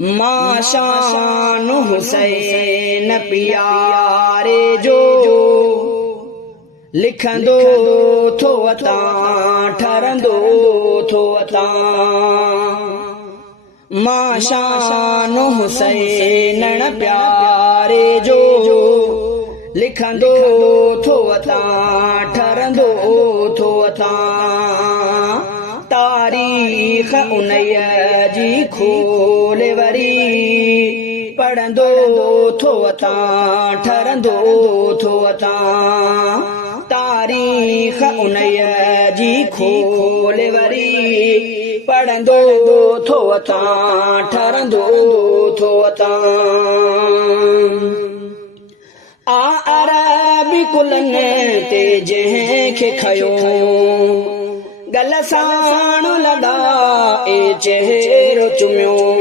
माशान हुसैन प्यारे जो लिखंदो थो अतां ठरंदो थो अतां। माशान हुसैन प्यारे जो लिखंदो थो अतां ठरंदो थो अतां। तारीख़ उन्हीअ जी खोले वरी पढ़ंदो थो अतां ठरंदो थो अतां। तारीख़ उन्हीअ जी खोले वरी पढ़ंदो थो अतां ठरंदो थो अतां। अरबी कुलनि ते जंहिंखे खयो गल साण लॻा ए चेहरो चुमियो।